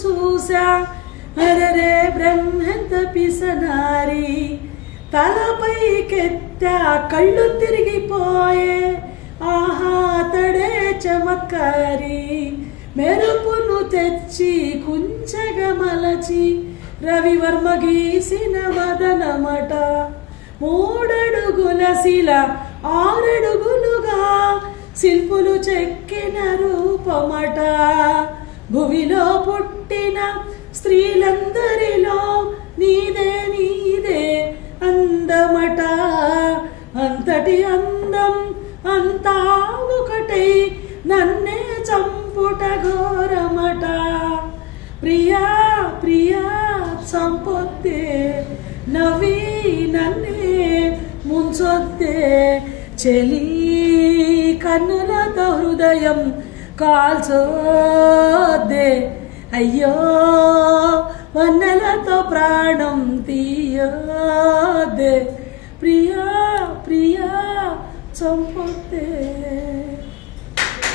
చూసా అరరే బ్రహ్మెంత పిసనారి తలపైకెత్తా కళ్ళు తిరిగిపోయే ఆహా తడే చమత్కారి మెరుపును తెచ్చి కుంచగా మలచి రవివర్మ గీసిన వదనమట 3 అడుగుల శిల 6 అడుగులుగా శిల్పులు చెక్కిన రూపమట భువిలో పుట్టిన స్త్రీలందరిలో నీదే నీదే అందమట అంతటి అందం అంతా ఒకటై నన్నే చంపుట ఘోరమట ప్రియా ప్రియా చంపొద్దే నవ్వి నన్నే ముంచొద్దే చెలి కన్నులతో హృదయం కాల్చొద్దే అయ్యో వన్నెలతో ప్రాణం తీయొద్దే ప్రియా ప్రియా చంపొద్దే